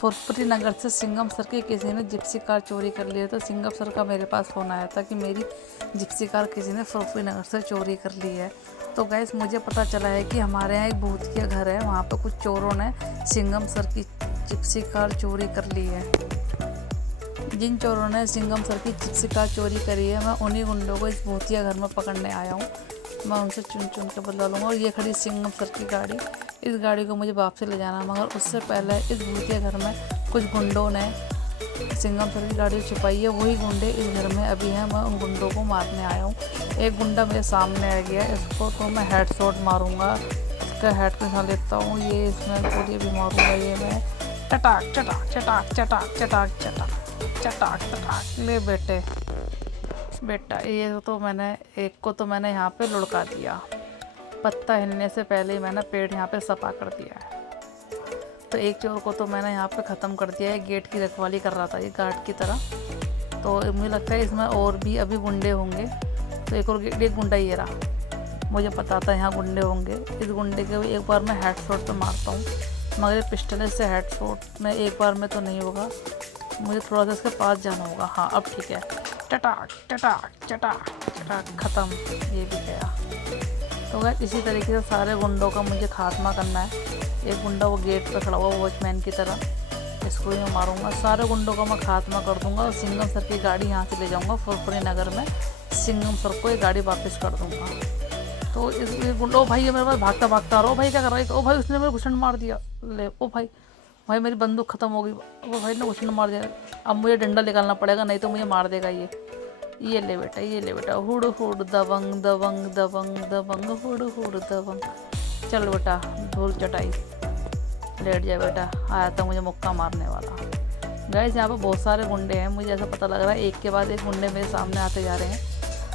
फुरफुरी नगर से सिंघम सर की किसी ने जिप्सी कार चोरी कर ली है। तो सिंघम सर का मेरे पास फ़ोन आया था कि मेरी जिप्सी कार किसी ने फुरफुरी नगर से चोरी कर ली है। तो गैस मुझे पता चला है कि हमारे यहाँ एक भूतिया घर है, वहाँ पर कुछ चोरों ने सिंघम सर की जिप्सी कार चोरी कर ली है। जिन चोरों ने सिंघम सर की जिप्सी कार चोरी करी है, मैं उन्हीं गुंडों को इस भूतिया घर में पकड़ने आया हूँ। मैं उनसे चुन चुन के बदला लूँगा। और ये खड़ी सिंघम सर की गाड़ी, इस गाड़ी को मुझे वापसी ले जाना, मगर उससे पहले इस भूतिया घर में कुछ गुंडों ने सिंघम सर की गाड़ी छुपाई है। वही गुंडे इस घर में अभी हैं, मैं उन गुंडों को मारने आया हूँ। एक गुंडा मेरे सामने आ गया, इसको तो मैं हेड शॉट मारूंगा। इसका हेड के साथ लेता हूँ, ये इसमें पूरी भी मारूंगा। ये मैं चटाक चटाक चटाक चटाक चटाक चटाक चटाक चटाक। ले बेटा ये तो मैंने एक को तो मैंने यहाँ पे लुढ़का दिया। पत्ता हिलने से पहले ही मैंने पेड़ यहाँ पे सफा कर दिया है। तो एक चोर को तो मैंने यहाँ पे ख़त्म कर दिया है, गेट की रखवाली कर रहा था ये गार्ड की तरह। तो मुझे लगता है इसमें और भी अभी गुंडे होंगे। तो एक गुंडा ये रहा, मुझे पता था यहाँ गुंडे होंगे। इस गुंडे के एक बार मैं हेड शॉट पे मारता हूँ, मगर पिस्टल से हेड शॉट में एक बार में तो नहीं होगा, मुझे थोड़ा सा इसके पास जाना होगा। हाँ अब ठीक है, चटाक चटाक चटाक चटाक, ख़त्म, ये भी गया। तो वह इसी तरीके से सारे गुंडों का मुझे खात्मा करना है। एक गुंडा वो गेट पे खड़ा हुआ वॉचमैन की तरह, इसको ही मैं मारूंगा। सारे गुंडों का मैं खात्मा कर दूंगा और सिंघम सर की गाड़ी यहाँ से ले जाऊंगा फुरफुरी नगर में। सिंघम सर को ये गाड़ी वापस कर दूंगा। तो इस गुंडो भाई ये मेरे पास भागता भागता आ रहा। ओ भाई क्या कर रहा है? ओ भाई उसने मेरे घुसन मार दिया। ले ओ भाई मेरी बंदूक ख़त्म हो गई। वो भाई ने घुसन मार दिया। अब मुझे डंडा निकालना पड़ेगा, नहीं तो मुझे मार देगा ये ले बेटा, हुड़ हुड़ दबंग दबंग दबंग दबंग हुड़ हुड़ दबंग। चल बेटा धूल चटाई, लेट जाए बेटा, आया था मुझे मुक्का मारने वाला। गाइस यहाँ पे बहुत सारे गुंडे हैं, मुझे ऐसा पता लग रहा है एक के बाद एक गुंडे मेरे सामने आते जा रहे हैं।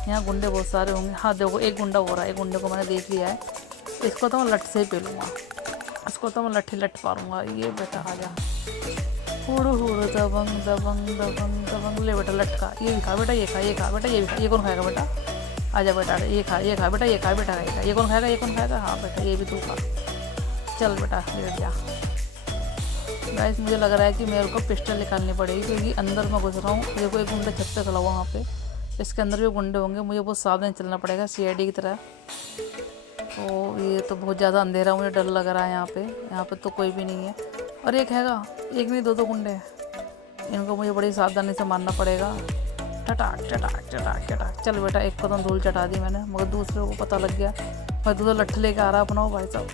यहाँ गुंडे बहुत सारे होंगे। हाँ देखो एक गुंडा हो रहा है, एक गुंडे को मैंने देख लिया है। इसको तो मैं लठ से ही पेलूँगा, इसको तो मैं लठ मारूंगा। ये बेटा आ जा, हुड़ हुड़ दबंग दबंग दबंग दबंग। ले बेटा लटका, ये भी खा बेटा, ये खा बेटा, ये भी खा। ये कौन खाएगा बेटा? आजा बेटा, ये खा बेटा, ये खा बेटा, ये कौन खाएगा? हाँ बेटा ये भी तू खा। चल बेटा लेट जा। गाइस मुझे लग रहा है कि मेरे को पिस्टल निकालनी पड़ेगी, क्योंकि अंदर मैं घुस रहा हूँ। देखो एक गुंडा छत पे खड़ा हुआ वहाँ पे, इसके अंदर भी गुंडे होंगे, मुझे बहुत सावधान चलना पड़ेगा CID की तरह। तो ये तो बहुत ज़्यादा अंधेरा, मुझे डर लग रहा है। यहाँ पे तो कोई भी नहीं है। और एक हैगा, एक नहीं दो गुंडे हैं, इनको मुझे बड़ी सावधानी से मारना पड़ेगा। चटाक चटाक चटाक चटाक। चल बेटा एक कदम धूल चटा दी मैंने, मगर दूसरे को पता लग गया। भाई दूसरा लट्ठ लेके आ रहा अपना भाई साहब,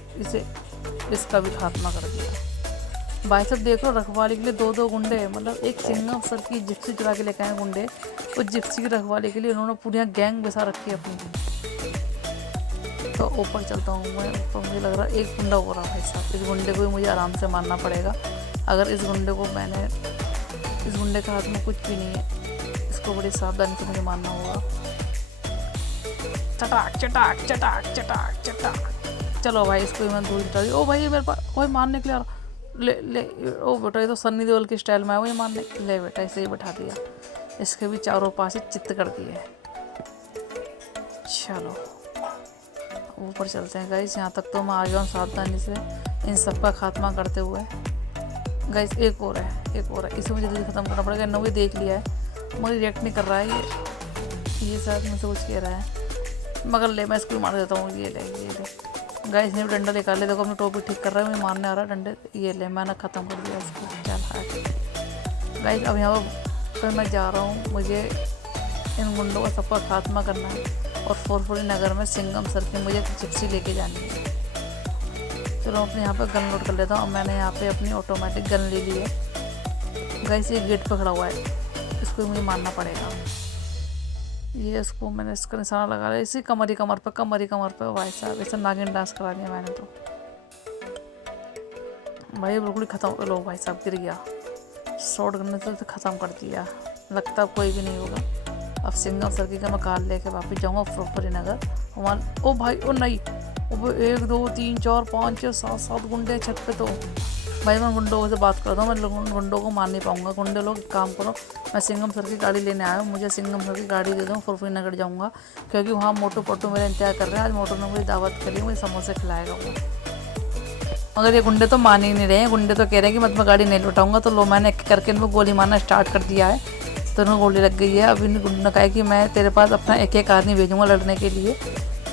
इसका भी खात्मा कर दिया। भाई साहब देख लो, रखवाली के लिए दो गुंडे, मतलब एक सिंघम सर की जिप्सी चुरा के लेके आए गुंडे। उस जिप्सी की रखवाली के लिए उन्होंने पूरी यहाँ गैंग बिसा रखी है अपनी। तो ऊपर चलता हूँ मैं, तो मुझे लग रहा है एक गुंडा हो रहा भाई साहब। इस गुंडे को भी मुझे आराम से मारना पड़ेगा। अगर इस गुंडे के हाथ में कुछ भी नहीं है, इसको बड़ी सावधानी से मुझे मारना होगा। चटाक चटाक चटाक चटाक चटाक। चलो भाई इसको भी मैं धूल चटा दी। ओ भाई मेरे पास कोई मारने के लिए आ रहा। ले ओ बेटा ये तो सन्नी देओल के स्टाइल में आया वही मारने। ले बेटा इसे ही बैठा दिया, इसके भी चारों पास चित्त कर दिए। चलो ऊपर चलते हैं गाइस। यहाँ तक तो मैं आ गया हूँ सावधानी से इन सब का खात्मा करते हुए। गाइस एक और है, इसे मुझे जल्दी ख़त्म करना पड़ेगा। नवी देख लिया है मगर रिएक्ट नहीं कर रहा है ये शायद मुझसे कुछ कह रहा है, मगर ले मैं इसको मार देता हूँ। ये ले गाइस ने डंडा निकाल लिया। देखो अपनी टोपी ठीक कर रहा है, मुझे मारने आ रहा है डंडे। ये ले मैंने ख़त्म कर दिया इसको। चल हाँ गाइस अब यहाँ पर मैं जा रहा हूँ, मुझे इन गुंडों का सबका खात्मा करना है और फुरफुरी नगर में सिंघम सर की मुझे जिप्सी लेके जानी है। चलो अपने यहाँ पे गन लोड कर लेता हूँ। मैंने यहाँ पे अपनी ऑटोमेटिक गन ले ली है। गाइस ये गेट पे खड़ा हुआ है, इसको मुझे मारना पड़ेगा। ये इसको मैंने इसका निशाना लगा लिया, इसी कमर पे भाई साहब ऐसे नागिन डांस करा दिया मैंने। तो भाई बिल्कुल ही ख़त्म। लो भाई साहब गिर गया, शॉट करने से ख़त्म कर दिया। लगता कोई भी नहीं होगा। अब सिंघम सर की मैं कार लेके वापस जाऊँगा फुरफुरी नगर वहाँ। ओ भाई ओ नहीं, ओ 1 2 3 4 5 6 7 7 गुंडे छत पे। तो भाई मैं गुंडों से बात करता हूँ, मैं गुंडों को मार नहीं पाऊँगा। गुंडे लोग एक काम करो, मैं सिंघम सर की गाड़ी लेने आया हूँ, मुझे सिंघम सर की गाड़ी दे दो, फुरफुरी नगर जाऊँगा। क्योंकि वहाँ मोटू पट्टू मेरा इंतजार कर रहे हैं। आज मोटू ने मुझे दावत करी, मुझे समोसे खिलाएगा वो। मगर ये गुंडे तो मान ही नहीं रहे हैं। गुंडे तो कह रहे हैं कि मैं गाड़ी नहीं लौटाऊंगा। तो लो मैंने एक करके इनको गोली मारना स्टार्ट कर दिया है, तो उन्हें गोली लग गई है। अभी इन गुंडे ने कहा है कि मैं तेरे पास अपना एक एक आदमी भेजूँगा लड़ने के लिए,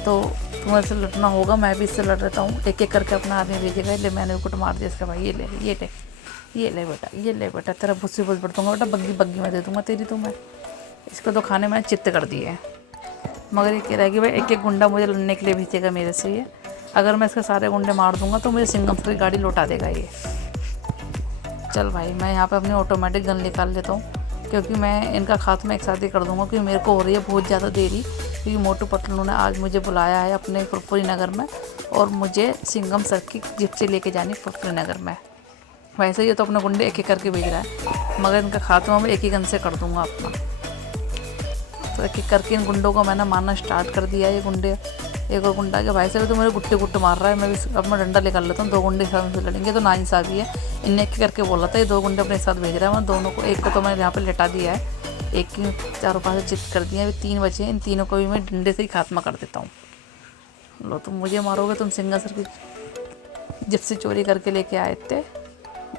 तो तुम्हें से लड़ना होगा। मैं भी इससे लड़ रहता हूँ, एक एक करके अपना आदमी भेजेगा। इसलिए मैंने भी कुट मार दिया इसका भाई। ये ले बेटा, ये ले बेटा, तेरा भुस्सी भुस बढ़ दूँगा बेटा, बग्गी बग्गी में दे दूँगा तेरी। तो मैं इसको तो खाने मैंने चित्त कर दिए है। मगर ये कह रहा है कि भाई एक एक गुंडा मुझे लड़ने के लिए भेजेगा मेरे से। ये अगर मैं इसके सारे गुंडे मार दूंगा तो मुझे सिंगम सर की गाड़ी लौटा देगा ये। चल भाई, मैं यहाँ पे अपनी ऑटोमेटिक गन निकाल लेता हूँ, क्योंकि मैं इनका खात्मा एक साथ ही कर दूंगा। क्योंकि मेरे को हो रही है बहुत ज़्यादा देरी, क्योंकि मोटू पतलू ने आज मुझे बुलाया है अपने फुरफुरी नगर में, और मुझे सिंगम सर की जिप्सी लेके जानी फुरफुरी नगर में। वैसे ये तो अपने गुंडे एक एक करके भेज रहा है, मगर इनका खात्मा मैं एक ही गन से कर दूंगा अपना। तो एक एक करके इन गुंडों को मैंने मारना स्टार्ट कर दिया। ये गुंडे, एक और गुंडा के भाई से भी तो मेरे गुट्टे मार रहा है। मैं भी अपना डंडा निकाल लेता हूँ, 2 गुंडे के साथ लड़ेंगे तो नाइंसाफ़ी है। इनने एक करके बोला था, ये 2 गुंडे अपने साथ भेज रहा है। मैं दोनों को, एक को तो मैंने यहाँ पे लेटा दिया है, एक की चारों पास चित कर दिया है। 3 बचे हैं, इन तीनों को भी मैं डंडे से ही खात्मा कर देता हूँ। लो, तुम मुझे मारोगे, तुम सिंगम सर की जिप्सी चोरी करके लेके आए थे।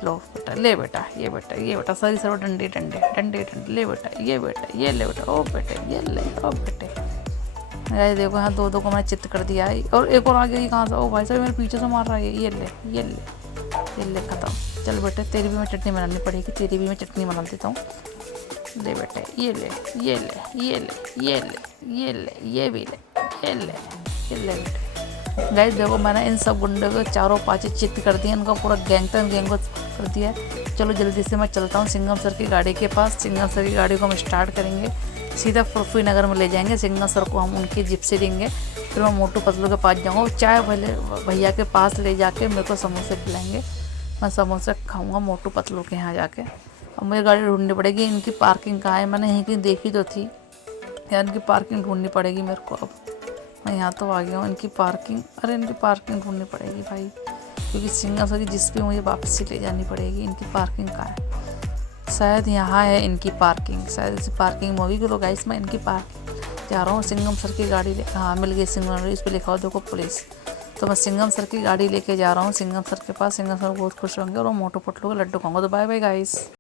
लो बेटा, ले बेटा, ये बेटा, ये बेटा, सारी सर्व डंडे डंडे डंडे डंडे, ले बेटा, ये बेटा, ये ले बेटा, ओ बेटे, ये ले, ओ बेटे। यार देखो, यहाँ 2 को मैंने चित्त कर दिया है। और एक और आ गया, कहाँ से? ओ भाई साहब, मेरे पीछे से मार रहा है। ये ले, ये ले, ये ले, खत्म। चल बेटे, तेरी भी मैं चटनी बनानी पड़ेगी, तेरी भी मैं चटनी बना देता हूँ। ले बेटे, ये ले, ये ले, ये ले, ये ले, ये ले, ये भी ले, ये ले, ये ले बेटे। गाइस देखो, मैंने इन सब गुंडों को 4-5 चित्त कर दिया। इनका पूरा गैंग था, गैंग को कर दिया। चलो जल्दी से मैं चलता हूँ सिंगम सर की गाड़ी के पास। सिंगम सर की गाड़ी को हम स्टार्ट करेंगे, सीधा फुरफुरी नगर में ले जाएंगे। सिंगम सर को हम उनकी जिप्सी देंगे, फिर मैं मोटू पतलू के पास जाऊँगा। चाय वाले भैया के पास ले जाके मेरे को समोसे खिलाएंगे, मैं समोसे खाऊँगा मोटू पतलू के यहाँ जाके। अब मुझे गाड़ी ढूंढनी पड़ेगी। इनकी पार्किंग कहाँ है? मैंने यहीं कहीं देखी तो थी यार, इनकी पार्किंग ढूंढनी पड़ेगी मेरे को। अब मैं यहाँ तो आ गया हूँ, इनकी पार्किंग, अरे इनकी पार्किंग ढूंढनी पड़ेगी भाई, क्योंकि सिंगम सर की जिप्सी मुझे वापस ले जानी पड़ेगी। इनकी पार्किंग कहाँ है? शायद यहाँ है इनकी पार्किंग, शायद इसी पार्किंग में होगी। तो गाइस मैं इनकी पार्किंग जा रहा हूँ। सिंगम सर की गाड़ी ले, हाँ मिल गई सिंगम, इस पर लिखा हो देखो पुलिस। तो मैं सिंगम सर की गाड़ी लेके जा रहा हूँ सिंगम सर के पास। सिंगम सर बहुत खुश होंगे और वो मोटू पतलू के लड्डू खाऊंगा। तो बाय बाय गाइस।